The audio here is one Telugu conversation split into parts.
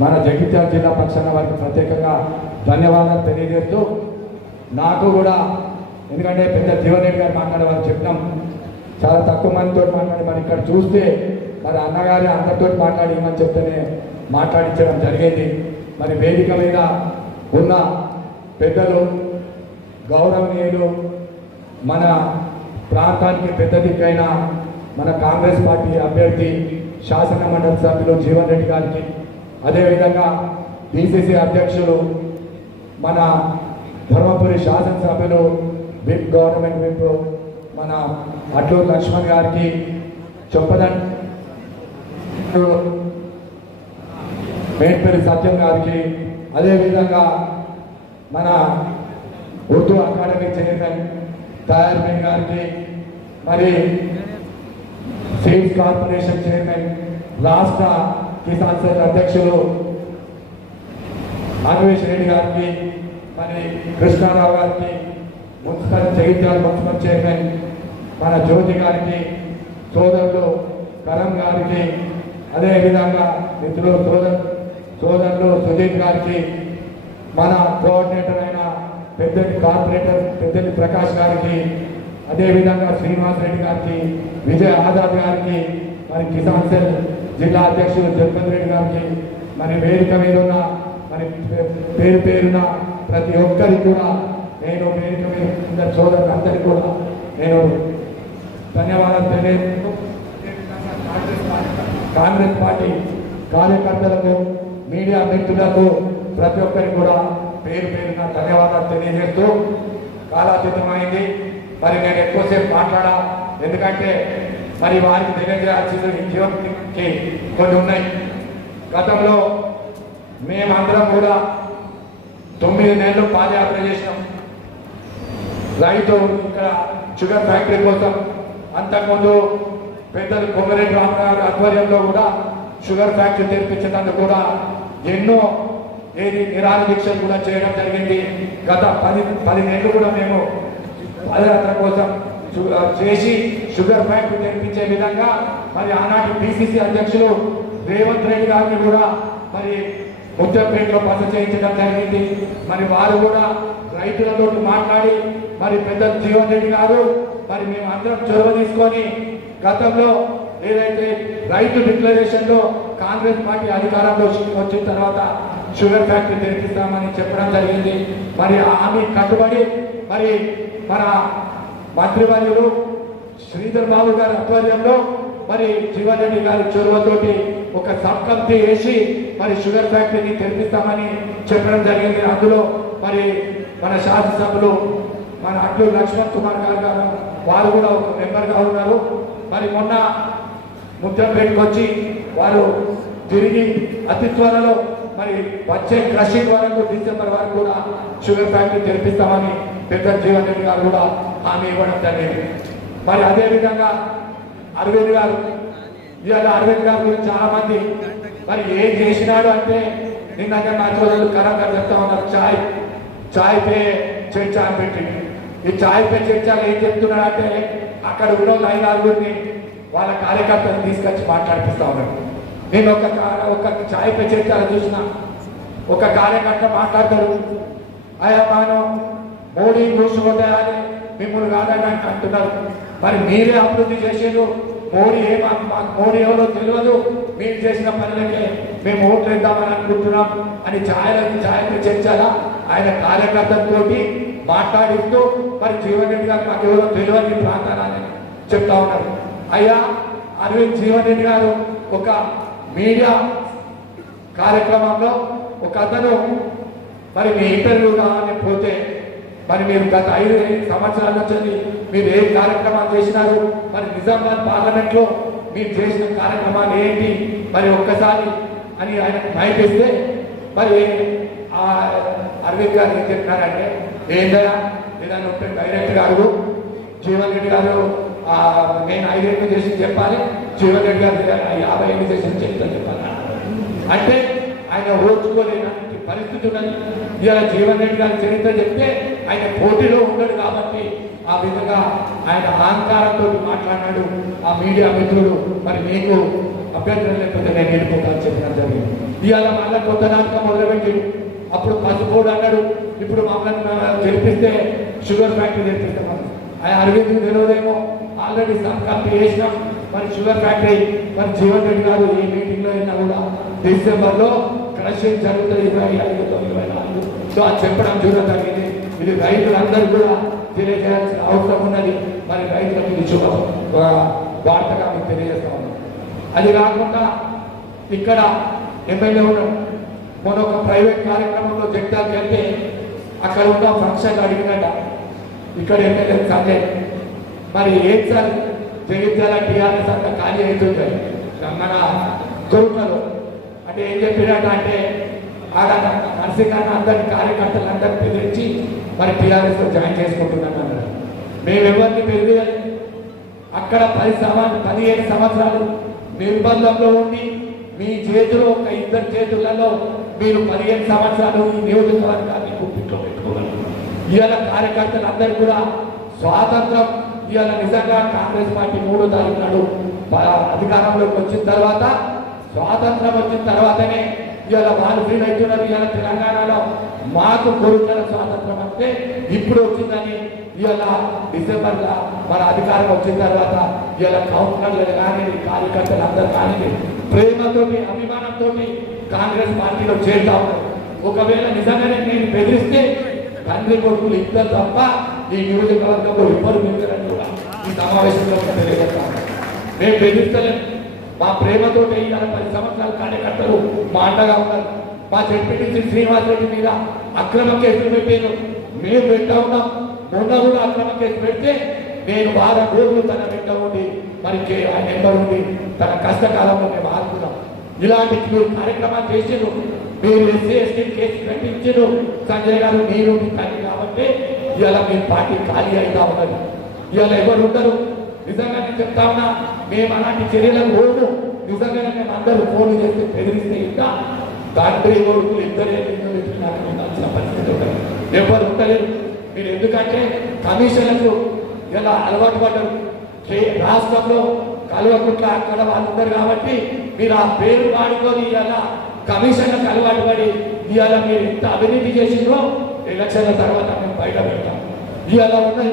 మన జగిత్యాల జిల్లా పక్షాన వారికి ప్రత్యేకంగా ధన్యవాదాలు తెలియజేస్తూ నాకు కూడా ఎందుకంటే పెద్ద జీవన్ గారు మాట్లాడే వారు చెప్పినాం. చాలా తక్కువ మందితో మాట్లాడి మరి ఇక్కడ చూస్తే మరి అన్నగారి అందరితో మాట్లాడి అని చెప్తేనే మాట్లాడించడం జరిగేది. మరి వేదిక మీద ఉన్న పెద్దలు గౌరవనీయులు మన ప్రాంతానికి పెద్ద దిక్కైన మన కాంగ్రెస్ పార్టీ అభ్యర్థి శాసన మండలి సభ్యులు జీవన్ రెడ్డి గారికి అదేవిధంగా పిసిసి అధ్యక్షులు మన ధర్మపురి శాసనసభ్యులు విప్ గవర్నమెంట్ విప్ మన అట్లూరు లక్ష్మణ్ గారికి చొప్పదం మేడ్పల్లి సత్యం గారికి అదేవిధంగా మన ఉర్దూ అకాడమీ చైర్మన్ తయార్మన్ గారికి మరి సీడ్స్ కార్పొరేషన్ చైర్మన్ రాష్ట్ర కిసాన్ సెల్ అధ్యక్షులు అన్వేష్ రెడ్డి గారికి మరి కృష్ణారావు గారికి మున్సిపల్ జగిత్యాల మున్సిపల్ చైర్మన్ మన జ్యోతి గారికి సోదరులు కరం గారికి అదేవిధంగా మిత్రులు సోదరు సోదరులు సుదీప్ గారికి మన కోఆర్డినేటర్ అయిన పెద్దటి కార్పొరేటర్ పెద్దటి ప్రకాష్ గారికి అదేవిధంగా శ్రీనివాస్ రెడ్డి గారికి విజయ్ ఆజాద్ గారికి మరి కిసాన్ సెల్ జిల్లా అధ్యక్షులు జగన్ రెడ్డి గారికి మరి వేదిక మీద ఉన్న మరి పేరు పేరున ప్రతి ఒక్కరికి కూడా నేను వేదిక మీద ఉన్న సోదరులందరికీ కూడా నేను ధన్యవాదాలు తెలియజేస్తూ కాంగ్రెస్ పార్టీ కార్యకర్తలకు మీడియా మిత్రులకు ప్రతి ఒక్కరికి కూడా పేరు పేరున ధన్యవాదాలు తెలియజేస్తూ కాలాతీతమైంది. మరి నేను ఎక్కువసేపు మాట్లాడా ఎందుకంటే మరి వారికి తెలియజేయాల్సిన జీవనకి కొన్ని ఉన్నాయి. గతంలో మేమందరం కూడా తొమ్మిది నెలలు పాదయాత్ర చేసినాం రైతు ఇక్కడ షుగర్ ఫ్యాక్టరీ కోసం అంతకుముందు పెద్దలు కొమ్మరెడ్డి రామరావు ఆధ్వర్యంలో కూడా షుగర్ ఫ్యాక్టరీ తెరిపించడానికి కూడా ఎన్నో ఏది నిరాహార దీక్షలు కూడా చేయడం జరిగింది. గత పది పది నెలలు కూడా మేము పాదయాత్ర కోసం చేసి షుగర్ ఫ్యాక్టరీ తెరిపించే విధంగా మరి ఆనాటి పిసిసి అధ్యక్షులు రేవంత్ రెడ్డి గారిని కూడా మరి ముత్తంపేటలో బస చేయించడం జరిగింది. మరి వారు కూడా రైతులతో మాట్లాడి మరి పెద్ద జీవన్ రెడ్డి గారు మరి మేము అందరం చొరవ తీసుకొని గతంలో ఏదైతే రైతు డిక్లరేషన్లో కాంగ్రెస్ పార్టీ అధికారంలో వచ్చిన తర్వాత షుగర్ ఫ్యాక్టరీ తెరిపిస్తామని చెప్పడం జరిగింది. మరి ఆమె కట్టుబడి మరి మన మంత్రివర్యులు శ్రీధర్ బాబు గారి ఆధ్వర్యంలో మరి జీవన్ రెడ్డి గారి చొరవతోటి ఒక సబ్ కమిటీ వేసి మరి షుగర్ ఫ్యాక్టరీని తెరిపిస్తామని చెప్పడం జరిగింది. అందులో మరి మన శాసనసభ్యులు మన అట్లు లక్ష్మణ్ కుమార్ గారు గారు వారు కూడా ఒక మెంబర్గా ఉన్నారు. మరి మొన్న ముద్రపేటకు వచ్చి వారు తిరిగి అతి త్వరలో మరి వచ్చే క్రషింగ్ వరకు డిసెంబర్ వరకు కూడా షుగర్ ఫ్యాక్టరీ తెరిపిస్తామని పెద్ద జీవన్ రెడ్డి గారు కూడా హామీ ఇవ్వడం జరిగింది. మరి అదే విధంగా అరవింద్ గారు ఇవాళ అరవింద్ గారు గురించి చాలా మంది మరి ఏం చేసినాడు అంటే నిన్న నా చోదరులు కరం గారు చెప్తా ఉన్నారు చాయ్ చాయ్ పే చర్చ అని పెట్టి ఈ చాయ్ పే చర్చలో ఏం చెప్తున్నాడు అంటే అక్కడ ఉన్న ఐదు ఆరుగురిని వాళ్ళ కార్యకర్తలను తీసుకొచ్చి మాట్లాడిపిస్తా ఉన్నాడు నేను ఒక ఒక ఛాయ్ పే చర్చలో చూసిన ఒక కార్యకర్త మాట్లాడతారు. అయ్యా మనం మోడీ చూసుకోవద్దని మిమ్మల్ని కాదని అంటున్నారు. మరి మీరే అభివృద్ధి చేసేది మోడీ ఏ మాకు మోడీ ఎవరో తెలియదు. మీరు చేసిన పనులకే మేము ఓట్లు ఇద్దామని అనుకుంటున్నాం. అని ఛాయలకు ఛాయలు చర్చల? ఆయన కార్యకర్తలతోటి మాట్లాడిస్తూ మరి జీవన్ రెడ్డి గారు మాకు ఎవరో తెలియదు ప్రాంతాలని చెప్తా ఉన్నారు. అయ్యా అరవింద్ జీవన్ రెడ్డి గారు ఒక మీడియా కార్యక్రమంలో ఒక అతను మరి మీ ఇంటర్వ్యూ కావాలని పోతే మరి మీరు గత ఐదు సంవత్సరాల నుంచి మీరు ఏ కార్యక్రమాలు చేసినారు? మరి నిజామాబాద్ పార్లమెంట్లో మీరు చేసిన కార్యక్రమాలు ఏంటి? మరి ఒక్కసారి అని ఆయన మైక్ ఇస్తే మరి ఆ అరవింద్ గారు ఏం చెప్పినారంటే ఏంటయ్యా ఏదైనా ఉంటే డైరెక్ట్ గారు జీవన్ రెడ్డి గారు నేను ఐదేళ్ళు చేసి చెప్పాలి. జీవన్ యాభై ఎనిమిది సెషన్ చెప్తాను చెప్పాలి? అంటే ఆయన ఓర్చుకోలేనటువంటి పరిస్థితి ఉన్నది. ఇలా జీవన్ రెడ్డి గారి చరిత్ర చెప్తే ఆయన పోటీలో ఉండడు కాబట్టి ఆ విధంగా ఆయన అహంకారంతో మాట్లాడినాడు ఆ మీడియా మిత్రుడు. మరి మీకు అభ్యంతరం లేకపోతే నేను వెళ్ళిపోతాను చెప్పడం జరిగింది. ఇవాళ మళ్ళీ కొత్త నాటకం మొదలుపెట్టి అప్పుడు పసుపోడు అన్నాడు. ఇప్పుడు మమ్మల్ని జరిపిస్తే షుగర్ ఫ్యాక్టరీ మనం ఆయన అరవింద్ తెలియదేమో. ఆల్రెడీ సంక్రాంతి చేసినాం. మరి షుగర్ ఫ్యాక్టరీ మరి జీవన్ రెడ్డి గారు ఈ మీటింగ్లో అయినా కూడా డిసెంబర్లో క్రషింగ్ జరుగుతుంది ఇరవై ఐదు ఇరవై నాలుగు. సో అది చెప్పడం చూడడం జరిగింది ఇది రైతులందరూ కూడా తెలియజేయాల్సిన అవసరం ఉన్నది. మరి రైతులకు ఇది శుభ. వార్తగా మీకు తెలియజేస్తా ఉన్నాం అది కాకుండా ఇక్కడ ఎమ్మెల్యే ఉన్నాడు. మొన్న ఒక ప్రైవేట్ కార్యక్రమంలో జగ్దాకి వెళ్తే అక్కడ ఉన్న ఫంక్షన్ అడిగినట. ఇక్కడ ఎమ్మెల్యే సంజయ్. మరి ఏం సార్? జగిత్యాల టీఆర్ఎస్ అంతా ఖాళీ అవుతుంది మన కొరుకలో అంటే ఏం చెప్పినట్టు అంటే ఆడ నర్సింగ్ అందరి కార్యకర్తలు అందరినీ బెదిరించి మరి టీఆర్ఎస్లో జాయిన్ చేసుకుంటున్నాను అన్నారు మేము ఎవరిని బెదిరియాలి? అక్కడ పది సంవత్సరం పదిహేను సంవత్సరాలు నిర్బంధంలో ఉండి మీ చేతిలో ఒక ఇద్దరు చేతులలో మీరు పదిహేను సంవత్సరాలు ఈ నియోజకవర్గాన్ని గుప్పిట్లో పెట్టుకోగలరు. ఇవాళ కార్యకర్తలు అందరూ కూడా స్వాతంత్రం ఇవాళ నిజంగా కాంగ్రెస్ పార్టీ మూడో తారీఖు నాడు అధికారంలోకి వచ్చిన తర్వాత స్వాతంత్రం వచ్చిన తర్వాతనే ఇవాళ వాళ్ళు ఫీల్ అవుతున్నారు ఇవాళ తెలంగాణలో మాకు కోరుకున్న స్వాతంత్రం అంటే ఇప్పుడు వచ్చిందని ఇవాళ డిసెంబర్ మన అధికారం వచ్చిన తర్వాత ఇవాళ కౌన్సిలర్లు కానీ కార్యకర్తలు అందరూ కానీ ప్రేమతోటి అభిమానంతో కాంగ్రెస్ పార్టీలో చేరుతా ఉన్నారు. ఒకవేళ నిజంగానే నేను బెదిరిస్తే తండ్రి కొడుకులు ఇద్దరు తప్ప ఈ నియోజకవర్గంలో ఇద్దరు మిగతారని కూడా ఈ సమావేశంలో తెలియజేస్తాను మేము బెదిరిస్తలేం. మా ప్రేమతో ఇవాళ పది సంవత్సరాల కార్యకర్తలు మా అండగా ఉన్నారు. మా జడ్పీటీసీ శ్రీనివాస్ రెడ్డి మీద అక్రమ కేసులు పెట్టారు. మేము పెట్టా ఉన్నాం. మొన్న కూడా అక్రమ కేసు పెడితే నేను వారం రోజులు తన వెంట ఉండి మరి ఆ నెంబర్ ఉండి తన కష్టకాలంలో మేము ఆదుకున్నాం. ఇలాంటి మీరు కార్యక్రమాలు చేసారు మీరు ఎస్సీ ఎస్టీ కేసు పెట్టించారు సంజయ్ గారు మీరు మీ తల్లి కాబట్టి ఇవాళ మీ పార్టీ ఖాళీ అవుతా ఉన్నది. ఇవాళ ఎవరు ఉండరు. నిజంగా నేను చెప్తా ఉన్నా మేము అలాంటి చర్యలకు ఓడు నిజంగానే మేము అందరూ ఫోన్లు చేసి బెదిరిస్తే ఇంకా తండ్రి కొడుకులు ఇద్దరే నాకు ఉండాల్సిన పరిస్థితి ఉంటుంది ఎవరు ఉండలేరు. మీరు ఎందుకంటే కమిషన్లకు ఇలా అలవాటు పడ్డారు. రాష్ట్రంలో కలవకుట్ల అక్కడ వాళ్ళు ఉన్నారు కాబట్టి మీరు ఆ పేరు వాడుకొని ఇలా కమిషన్లకు అలవాటు పడి ఇవాళ మీరు ఎంత అవినీతి చేసిండ్రో ఎలక్షన్ల తర్వాత మేము బయట పెడతాం. ఇవాళ ఉన్నాయి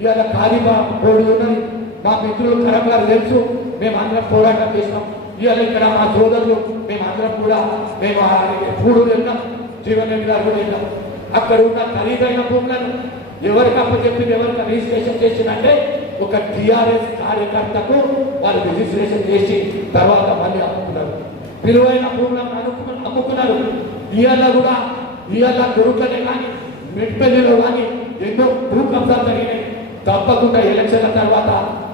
ఇవాళ ఖాళీ బోర్డు ఉన్నది. మా మిత్రులు కరం గారు తెలుసు మేము అందరం పోరాటం చేసినాం. ఇవాళ ఇక్కడ మా సోదరులు మేము అందరం కూడా మేము పూడు వెళ్ళాం జీవన్ గారు కూడా వెళ్ళాం అక్కడ ఉన్న ఖరీదైన భూములను ఎవరికి అప్పచెప్పింది ఎవరికి రిజిస్ట్రేషన్ చేసిందంటే ఒక టిఆర్ఎస్ కార్యకర్తకు వాళ్ళు రిజిస్ట్రేషన్ చేసి తర్వాత మళ్ళీ అమ్ముకున్నారు. విలువైన భూములను అమ్ముకున్నారు అమ్ముకున్నారు. ఇవాళ కూడా ఇవాళ దొరుకులనే కానీ మెట్పల్లిలో కానీ ఎన్నో భూకంపాలు జరిగినాయి. తప్పకుండా ఎలక్షన్ల తర్వాత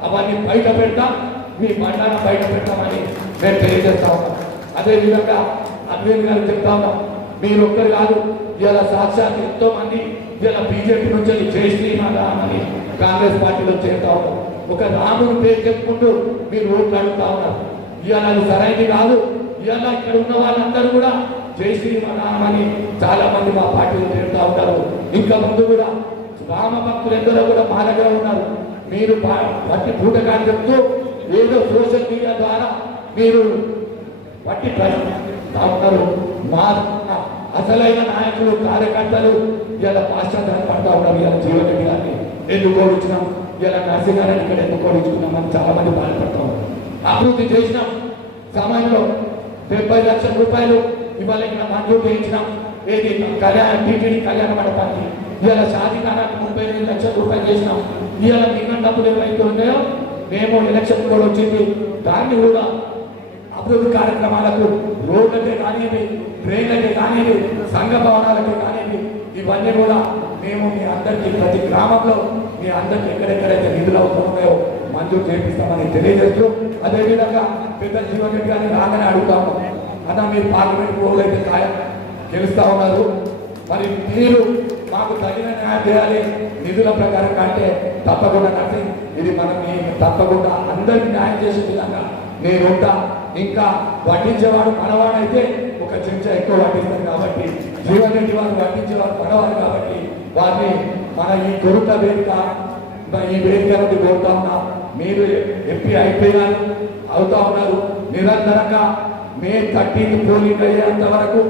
అవన్నీ బయట పెడతాం. మీ మండలం బయట పెడతామని మేము తెలియజేస్తా ఉన్నాం. అదేవిధంగా అరవింద్ గారు చెప్తా ఉన్నాం మీరు ఒక్కరు కాదు ఇలా సాక్షాత్ ఎంతో మంది ఇలా బీజేపీ నుంచి వెళ్ళి జై శ్రీరామ్ అని కాంగ్రెస్ పార్టీలో చేరుతా ఉన్నాం ఒక రాముని పేరు చెప్పుకుంటూ మీరు ఓట్లు అడుగుతా ఉన్నారు. ఇవాళ అది సరైనది కాదు. ఇవాళ ఇక్కడ ఉన్న వాళ్ళందరూ కూడా జై శ్రీరామ్ అని చాలా మంది మా పార్టీలు చేరుతా ఉంటారు. ఇంకా ముందు కూడా రామ భక్తులు ఎందరో కూడా మా దగ్గర ఉన్నారు. మీరు పట్టి పూటకాన్ని చెప్తూ ఏదో సోషల్ మీడియా ద్వారా మీరు పట్టి ఉన్నారు. మా అసలైన నాయకులు కార్యకర్తలు ఇలా పాశ్చాత్యాన్ని పడతా ఉన్నారు. ఇలా జీవన్ రెడ్డి గారిని ఎందుకు ఇలా నరసింహారెడ్డి ఇక్కడ ఎందుకు ఓడించుకున్నాం అని చాలా మంది బాధపడతాం అభివృద్ధి చేసినాం. సమయంలో డెబ్బై లక్షల రూపాయలు ఇవాళ ఇక్కడ మంజూరు చేయించినాం ఏది? కళ్యాణ టీటీడీ కళ్యాణ మండపానికి ఇవాళ సాధికారానికి ముప్పై ఎనిమిది లక్షల రూపాయలు చేసినాం. ఇవాళ మిగిలిన డబ్బులు ఏవైతే ఉన్నాయో మేము ఎలక్షన్ కూడా వచ్చింది. దాన్ని కూడా అభివృద్ధి కార్యక్రమాలకు రోడ్లకే కానివి ట్రైన్లకే కానివి సంఘ భవనాలకే కానివి ఇవన్నీ కూడా మేము మీ అందరికీ ప్రతి గ్రామంలో మీ అందరికీ ఎక్కడెక్కడైతే నిధులు అవసరం మంజూరు చేపిస్తామని తెలియజేస్తూ అదేవిధంగా పెద్ద జీవన్ రెడ్డి గారిని రాగానే అడుగుతాము. అన్న మీరు పార్లమెంట్ రోడ్లు ఖాయం గెలుస్తా ఉన్నారు. మరి మీరు మాకు తగిన న్యాయం చేయాలి నిధుల ప్రకారం కంటే తప్పకుండా కంటే ఇది మనం తప్పకుండా అందరికి న్యాయం చేసే విధంగా నేను ఉంటా ఇంకా వడ్డించేవాడు మనవాడైతే ఒక చెంచా ఎక్కువ వడ్డిస్తారు కాబట్టి జీవన్ రెడ్డి వారు వడ్డించేవాడు మనవాడు కాబట్టి వారిని మన ఈ కొరత వేదిక మరి ఈ వేదిక నుండి కోరుతా ఉన్నా. మీరు ఎంపీ అయిపోయారు అవుతా ఉన్నారు. నిరంతరంగా మే థర్టీన్త్ పోలింగ్ అయ్యేంత వరకు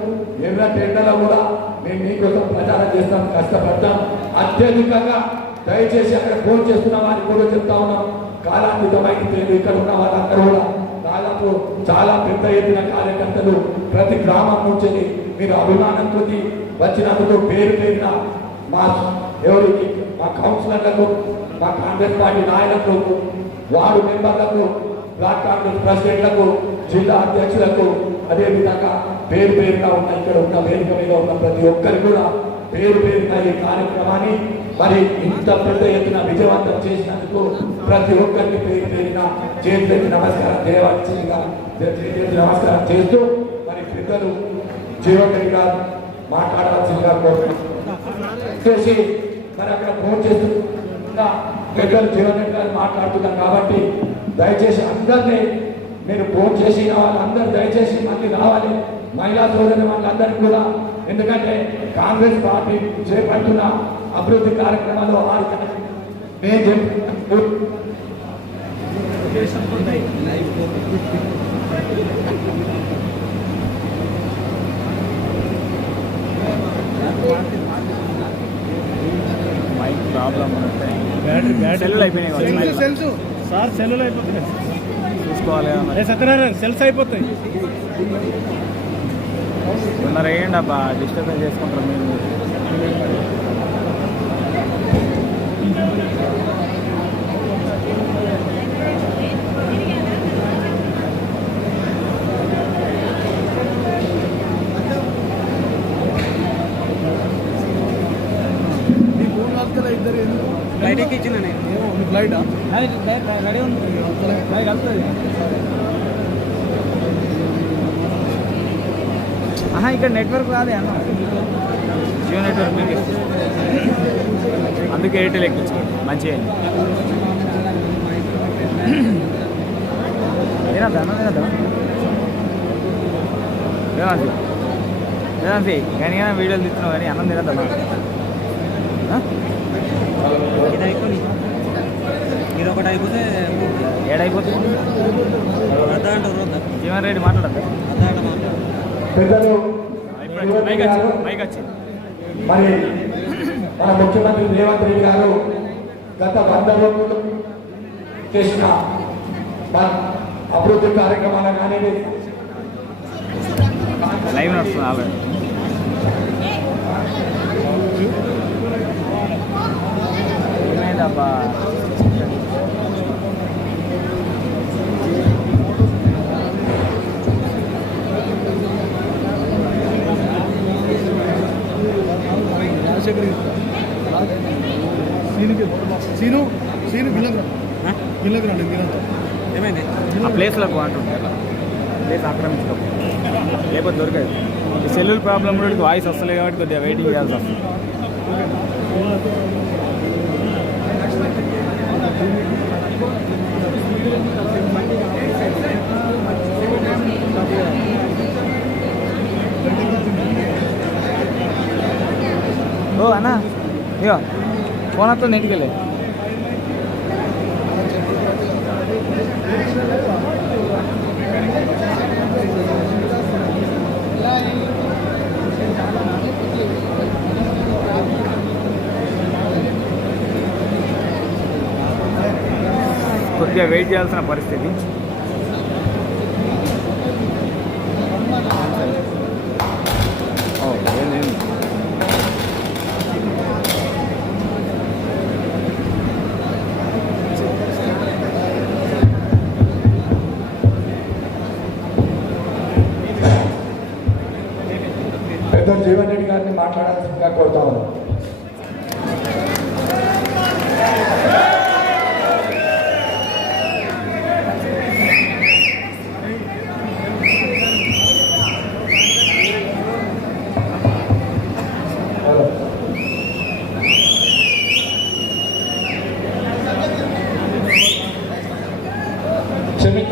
ఎర్ర టెండలో కూడా మేము మీకోసం ప్రచారం చేస్తాం కష్టపడతాం. అత్యధికంగా దయచేసి అక్కడ ఫోన్ చేస్తున్న వారికి కూడా చెప్తా ఉన్నాం. కాలాతీతమైంది ఇక్కడ ఉన్న వాళ్ళందరూ కూడా దాదాపు చాలా పెద్ద ఎత్తున కార్యకర్తలు ప్రతి గ్రామం నుంచి మీరు అభిమానం కొద్ది వచ్చినందుకు పేరు పేరిన మా ఎవరికి మా కౌన్సిలర్లకు మా కాంగ్రెస్ పార్టీ నాయకులకు వార్డు మెంబర్లకు బ్లాక్ కాంగ్రెస్ ప్రెసిడెంట్లకు జిల్లా అధ్యక్షులకు అదేవిధంగా పేరు పేరుగా ఉన్న ఇక్కడ ఉన్న వేదిక మీద ఉన్న ప్రతి ఒక్కరు కూడా పేరు పేరున ఈ కార్యక్రమాన్ని మరి ఇంత పెద్ద ఎత్తున విజయవంతం చేసినందుకు ప్రతి ఒక్కరికి పేరు పేరిన చేతులకి నమస్కారం. చేయవలసిందిగా చేతులెత్తి నమస్కారం చేస్తూ మరి పెద్దలు జీవన్ గారు మాట్లాడవలసిందిగా కోరుతున్నాం మరి అక్కడ ఫోన్ చేస్తున్న పెద్దలు జీవకరి గారు మాట్లాడుతున్నాం కాబట్టి దయచేసి అందరినీ మీరు ఫోన్ చేసి వాళ్ళందరూ దయచేసి మళ్ళీ రావాలి. మహిళా సోదరి వాళ్ళందరికీ కూడా. ఎందుకంటే కాంగ్రెస్ పార్టీ చేపడుతున్న అభివృద్ధి కార్యక్రమాల్లో వారు నేను చెప్పి మైక్ ప్రాబ్లం బ్యాటరీ బ్యాటరీ సెల్లులు అయిపోయినాయి సార్ సెల్లులు అయిపోతున్నాయి. సత్యనారాయణ సెల్స్ అయిపోతాయి. తొందరగా వేయండి అబ్బా డిస్టర్బెన్స్ చేసుకుంటారు మీరు. ఫ్లైట్ ఇచ్చిన ఫ్లైట్ రెడీ ఉంది. కలుతుంది ఆహా ఇక్కడ నెట్వర్క్ రాదే అన్న. జియో నెట్వర్క్ మీకు అందుకే ఎయిర్టెల్ ఎక్కించుకోండి. మంచిగా తినద్దా అన్న తినద్దా వేదాంతి వేదాంతి కానీ కానీ వీడియోలు తీస్తున్నావు కానీ అన్నం తినద్దా ఇది అయిపోయి ఇది ఒకటి అయిపోతే ఏడైపోతుంది వద్దా జీవన్ రెడ్డి మాట్లాడద్దా మరి మన ముఖ్యమంత్రి రేవంత్ రెడ్డి గారు గత వంద రోజులు చేసిన అభివృద్ధి కార్యక్రమాలు కానీ లైవ్ నడుస్తుంది ఆల్రెడీ ఏమైందబ్బా రాజశేఖర్ సీనుకి సీను సీను గిల్లకు రా గిల్లకు రండి మీరంతా ఏమైంది ఆ ప్లేస్లకు అంటుంది అట్లా ప్లేస్ ఆక్రమించుకో లేకపోతే దొరకదు ఈ సెల్లుల ప్రాబ్లం కూడా వాయిస్ వస్తలేదు కాబట్టి కొద్దిగా వెయిటింగ్ చేయాల్సి వస్తుంది ఓ అన్న ఇగో ఫోన్ వస్తుంది ఇంటికి వెళ్ళి. కొద్దిగా వెయిట్ చేయాల్సిన పరిస్థితి? పెద్ద జీవన్ రెడ్డి గారిని మాట్లాడాల్సిందిగా కోరుతా ఉన్నాం